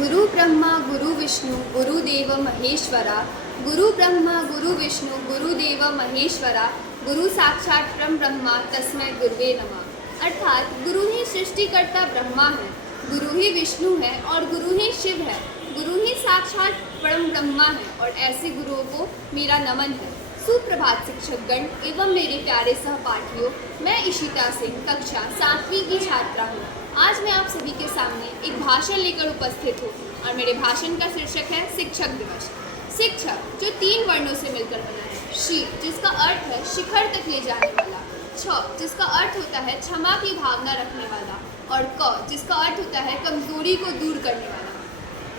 गुरु ब्रह्मा गुरु विष्णु गुरुदेव महेश्वरा। गुरु ब्रह्मा गुरु विष्णु गुरुदेव महेश्वरा। गुरु साक्षात परम ब्रह्मा तस्मै गुरुवे नमः। अर्थात गुरु ही सृष्टिकर्ता ब्रह्मा है, गुरु ही विष्णु है और गुरु ही शिव है। गुरु ही साक्षात परम ब्रह्मा है और ऐसे गुरुओं को मेरा नमन है। सुप्रभात शिक्षकगण एवं मेरे प्यारे सहपाठियों, मैं इशिता सिंह कक्षा 7वीं की छात्रा हूँ। आज मैं आप सभी के सामने एक भाषण लेकर उपस्थित हूँ और मेरे भाषण का शीर्षक है शिक्षक दिवस। शिक्षक जो 3 वर्णों से मिलकर बना है। शि जिसका अर्थ है शिखर तक ले जाने वाला, छ जिसका अर्थ होता है क्षमा की भावना रखने वाला और क जिसका अर्थ होता है कमजोरी को दूर करने वाला।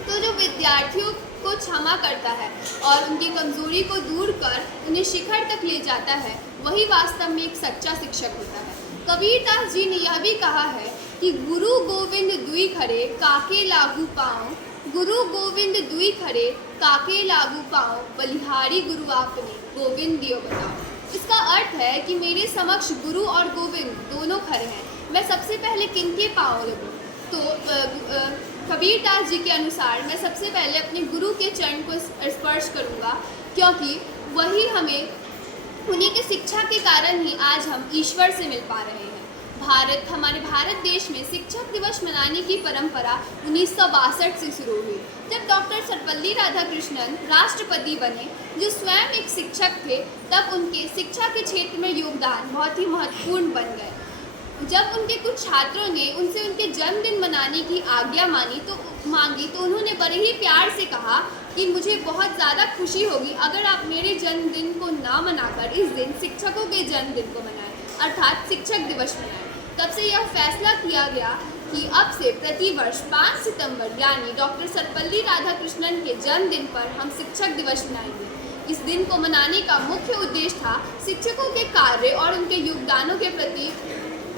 तो जो विद्यार्थियों को क्षमा करता है और उनकी कमजोरी को दूर कर उन्हें शिखर तक ले जाता है, वही वास्तव में एक सच्चा शिक्षक होता है। कबीरदास जी ने यह भी कहा है कि गुरु गोविंद दुई खरे काके लागू पाँव, गुरु गोविंद दुई खरे काके लागू पाँव, बलिहारी गुरु आपने गोविंद दियो बताओ। इसका अर्थ है कि मेरे समक्ष गुरु और गोविंद दोनों खड़े हैं, मैं सबसे पहले किनके पाँव लगूँ? तो कबीरदास जी के अनुसार मैं सबसे पहले अपने गुरु के चरण को स्पर्श करूँगा, क्योंकि वही हमें, उन्हीं की शिक्षा के कारण ही आज हम ईश्वर से मिल पा रहे हैं। हमारे भारत देश में शिक्षक दिवस मनाने की परंपरा 1962 से शुरू हुई, जब डॉक्टर सर्वपल्ली राधाकृष्णन राष्ट्रपति बने, जो स्वयं एक शिक्षक थे। तब उनके शिक्षा के क्षेत्र में योगदान बहुत ही महत्वपूर्ण बन गए। जब उनके कुछ छात्रों ने उनसे उनके जन्मदिन मनाने की आज्ञा मांगी तो उन्होंने बड़े ही प्यार से कहा कि मुझे बहुत ज़्यादा खुशी होगी अगर आप मेरे जन्मदिन को ना मनाकर इस दिन शिक्षकों के जन्मदिन को मनाएं, अर्थात शिक्षक दिवस मनाएं। तब से यह फैसला किया गया कि अब से प्रतिवर्ष 5 सितंबर यानी डॉक्टर सर्वपल्ली राधाकृष्णन के जन्मदिन पर हम शिक्षक दिवस मनाएंगे। इस दिन को मनाने का मुख्य उद्देश्य था शिक्षकों के कार्य और उनके योगदानों के प्रति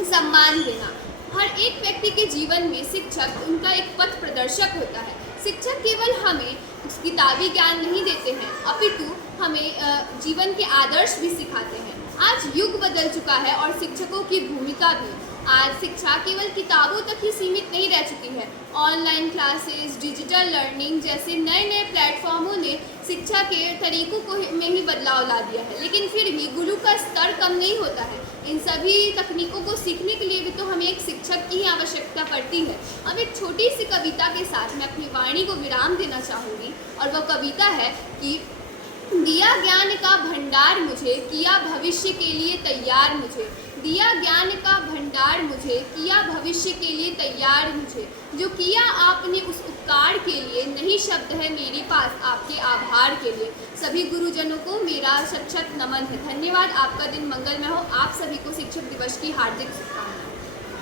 सम्मान देना। हर एक व्यक्ति के जीवन में शिक्षक उनका एक पथ प्रदर्शक होता है। शिक्षक केवल हमें किताबी ज्ञान नहीं देते हैं, अपितु हमें जीवन के आदर्श भी सिखाते हैं। आज युग बदल चुका है और शिक्षकों की भूमिका भी। आज शिक्षा केवल किताबों तक ही सीमित नहीं रह चुकी है। ऑनलाइन क्लासेस, डिजिटल लर्निंग जैसे नए नए प्लेटफॉर्मों ने शिक्षा के तरीकों में ही बदलाव ला दिया है, लेकिन फिर भी गुरु का स्तर कम नहीं होता है। इन सभी तकनीकों को सीखने के लिए भी तो हमें एक शिक्षक की ही आवश्यकता पड़ती है। अब एक छोटी सी कविता के साथ मैं अपनी वाणी को विराम देना चाहूँगी और वह कविता है कि दिया ज्ञान का भंडार मुझे, किया भविष्य के लिए तैयार मुझे। दिया ज्ञान का भंडार मुझे, किया भविष्य के लिए तैयार मुझे। जो किया आपने उस उपकार के लिए, नहीं शब्द है मेरे पास आपके आभार के लिए। सभी गुरुजनों को मेरा सच्चा नमन है। धन्यवाद। आपका दिन मंगलमय हो। आप सभी को शिक्षक दिवस की हार्दिक शुभकामनाएं।